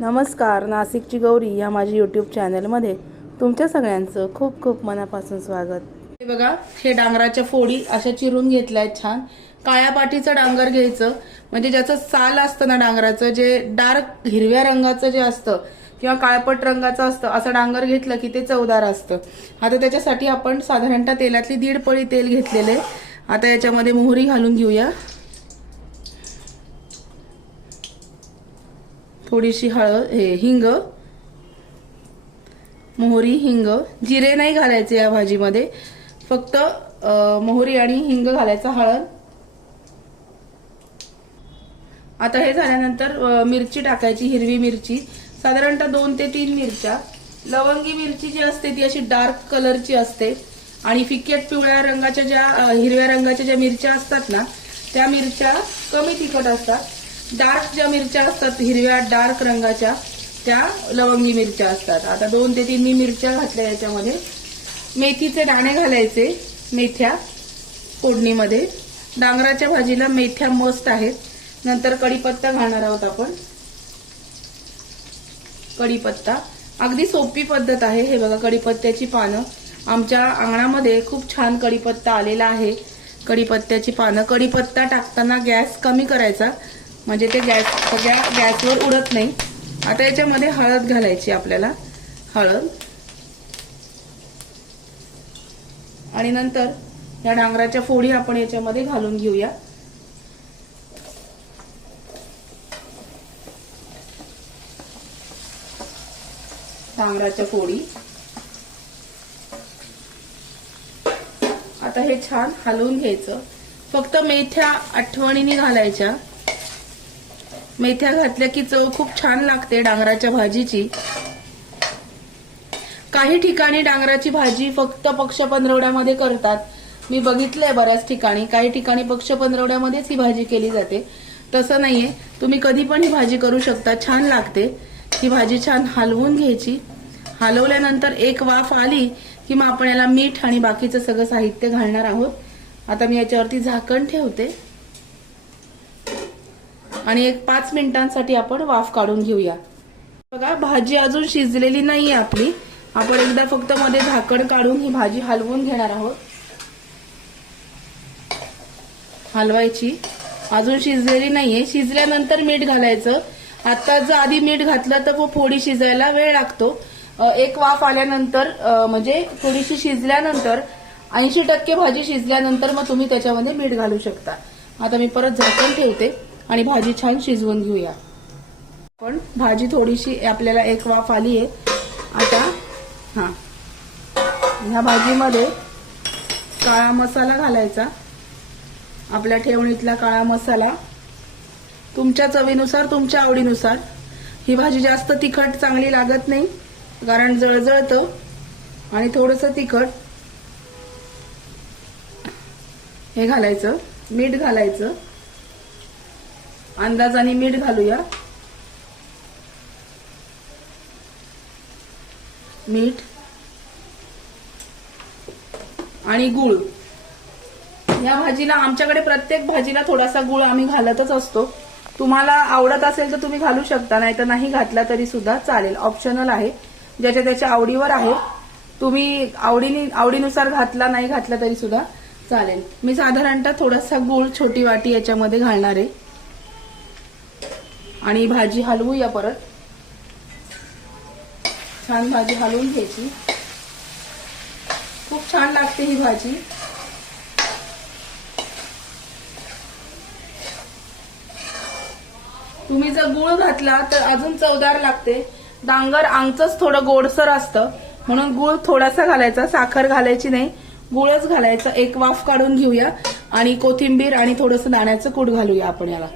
नमस्कार, नाशिकची गौरी या माझ्या यूट्यूब चॅनलमध्ये तुमच्या सगळ्यांचं खूप खूप मनापासून स्वागत। हे बघा, हे डांगराच्या फोडी अशा चिरून घेतल्यात छान। काळ्या पाटीचं डांगर घ्यायचं, म्हणजे ज्याचं साल असतं ना डांगराचं, जे डार्क हिरव्या रंगाचं जे असतं किंवा काळपट रंगाचं असतं, असं डांगर घेतलं की ते चवदार असतं। आता त्याच्यासाठी आपण साधारणतः तेलातली 1.5 पळी तेल घेतलेले। आता याच्यामध्ये मोहरी घालून घेऊया, थोडीशी हळद, हिंग, मोहरी, हिंग, जिरे नाही घालायचे या भाजीमध्ये, फक्त मोहरी आणि हिंग घालायचा, हळद। आता हे झाल्यानंतर मिरची टाकायची, हिरवी मिरची साधारणतः 2 ते 3 मिरच्या। लवंगी मिरची जी असते ती अशी डार्क कलरची असते आणि फिक्कट पिवळ्या रंगाच्या ज्या हिरव्या रंगाच्या ज्या मिरच्या असतात ना, त्या मिरच्या कमी तिखट असतात। डार्क ज्या मिरच्या असतात हिरव्या डार्क रंगाच्या, त्या लवंगी मिरच्या असतात। आता 2 ते 3 मी मिरच्या घातल्या याच्यामध्ये। मेथीचे दाणे घालायचे, मेथ्या फोडणीमध्ये। डांगराच्या भाजीला मेथ्या मस्त आहेत। नंतर कढीपत्ता घालणार आहोत आपण, कढीपत्ता। अगदी सोपी पद्धत आहे। हे बघा, कढीपत्त्याची पानं, आमच्या अंगणामध्ये खूप छान कढीपत्ता आलेला आहे। कढीपत्त्याची पानं, कढीपत्ता टाकताना गॅस कमी करायचा, म्हणजे ते गॅसवर उडत नाही। आता याच्यामध्ये हळद घालायची आपल्याला, हळद, आणि नंतर या डांगराच्या फोडी आपण याच्यामध्ये घालून घेऊया। डांगराच्या फोडी आता हे छान हलवून घ्यायचं। फक्त मेथ्या आठवणीने घालायच्या, मेथ्या घातल्या की चव खूप छान लागते डांगराच्या भाजीची। काही ठिकाणी डांगराची भाजी फक्त पक्ष पंधरवड्यामध्ये करतात, मी बघितलंय बऱ्याच ठिकाणी। काही ठिकाणी पक्ष पंधरवड्यामध्येच ही भाजी केली जाते, तसं नाहीये। तुम्ही कधी पण ही भाजी करू शकता, छान लागते। ही भाजी छान हलवून घ्यायची। हलवल्यानंतर एक वाफ आली की मग आपण याला मीठ आणि बाकीचं सगळं साहित्य घालणार आहोत। आता मी याच्यावरती झाकण ठेवते आणि एक 5 मिनिटांसाठी आपण वाफ काढून घेऊया। बघा, भाजी अजून शिजलेली नाहीये आपली। आपण एकदा फक्त मध्ये झाकण काढून ही भाजी हलवून घेणार आहोत। हलवायची, अजून शिजलेली नाहीये। शिजल्यानंतर मीठ घालायचं। आता जर आधी मीठ घातलं तर फोडी शिजायला वेळ लागतो। एक वाफ आल्यानंतर, म्हणजे थोडीशी शिजल्यानंतर, 80% भाजी शिजल्यानंतर मग तुम्ही त्याच्यामध्ये मीठ घालू शकता। आता मी परत झाकण ठेवते आणि भाजी छान शिजवून घेऊया। पण भाजी थोडीशी आपल्याला एक वाफ आली आहे। आता ह्या भाजीमध्ये काळा मसाला घालायचा, आपल्या ठेवणीतला काळा मसाला, तुमच्या चवीनुसार, तुमच्या आवडीनुसार। ही भाजी जास्त तिखट चांगली लागत नाही, कारण जळजळतं, आणि थोडंसं तिखट हे घालायचं। मीठ घालायचं, अंदाजाने मीठ घालूया, मीठ आणि गूळ। या भाजीला, आमच्याकडे प्रत्येक भाजीला थोडासा गूळ आम्ही घालतच असतो। तुम्हाला आवडत असेल तर तुम्ही घालू शकता, नाहीतर नाही घातला तरी सुद्धा चालेल, ऑप्शनल आहे, ज्याच्या त्याच्या आवडीवर आहे। तुम्ही आवडीनुसार घातला, नाही घातला तरी सुद्धा चालेल। मी साधारणतः थोडासा गूळ छोटी वाटी याच्यामध्ये घालणार आहे आणि भाजी हलवूया परत। छान भाजी हलवून घ्यायची, खूप छान लागते ही भाजी। तुम्ही जर गूळ घातला तर अजून चवदार लागते। डांगर आमचंच थोडं गोडसर असतं, म्हणून गूळ थोडासा घालायचा, साखर घालायची नाही, गूळच घालायचा। एक वाफ काढून घेऊया आणि कोथिंबीर आणि थोडंसं दाण्याचं कूट घालूया आपण याला।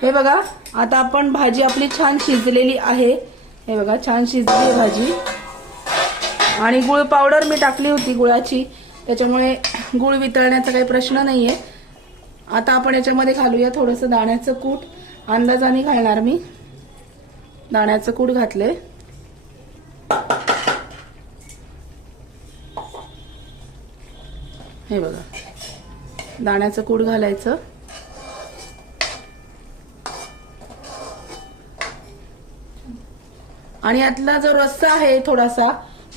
हे बघा, आता आपण भाजी आपली छान शिजलेली आहे। हे बघा, छान शिजली आहे भाजी, आणि गुळ पावडर मी टाकली होती गुळाची, त्याच्यामुळे गुळ वितळण्याचा काही प्रश्न नाहीये। आता आपण याच्यामध्ये घालूया थोडंसं दाण्याचं कूट, अंदाजाने घालणार मी। दाण्याचं कूट घातले, हे बघा, दाण्याचं कूट घालायचं। आणि यातला जो रस्सा आहे थोडासा,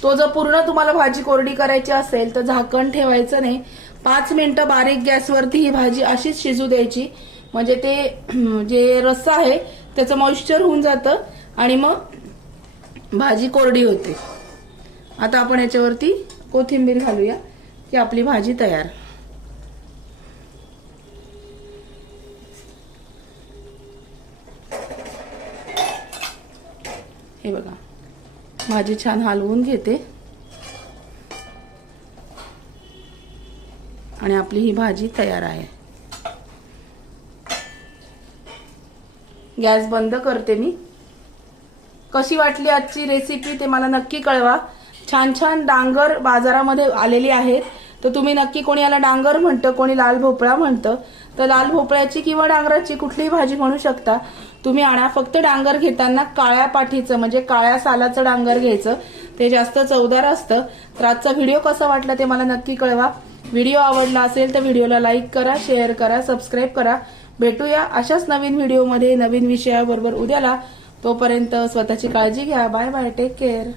तो जर पूर्ण तुम्हाला भाजी कोरडी करायची असेल तर झाकण ठेवायचं नाही, 5 मिनिटं बारीक गॅसवरती ही भाजी अशीच शिजू द्यायची. म्हणजे ते जे रस्सा आहे त्याचं मॉइश्चर होऊन जातं आणि मग भाजी कोरडी होते. आता आपण याच्यावरती कोथिंबीर घालूया की आपली भाजी तयार. हे बघा, भाजी छान हलवून घेते आणि आपली ही भाजी तयार आहे. गॅस बंद करते मी. कशी वाटली आजची रेसिपी ते मला नक्की कळवा. छान छान डांगर बाजारामध्ये आलेली आहेत, तर तुम्ही नक्की, कोणी याला डांगर म्हणतं, कोणी लाल भोपळा म्हणतं, तर लाल भोपळ्याची किंवा डांगराची कुठलीही भाजी म्हणू शकता तुम्ही. आणा. फक्त डांगर घेताना काळ्या पाठीचं म्हणजे काळ्या सालाचं डांगर घ्यायचं, ते जास्त चवदार असतं. तर आजचा व्हिडिओ कसा वाटला ते मला नक्की कळवा. व्हिडिओ आवडला असेल तर व्हिडिओला लाईक करा, शेअर करा, सबस्क्राईब करा. भेटूया अशाच नवीन व्हिडिओमध्ये नवीन विषयाबरोबर उद्याला. तोपर्यंत स्वतःची काळजी घ्या. Bye bye, take care.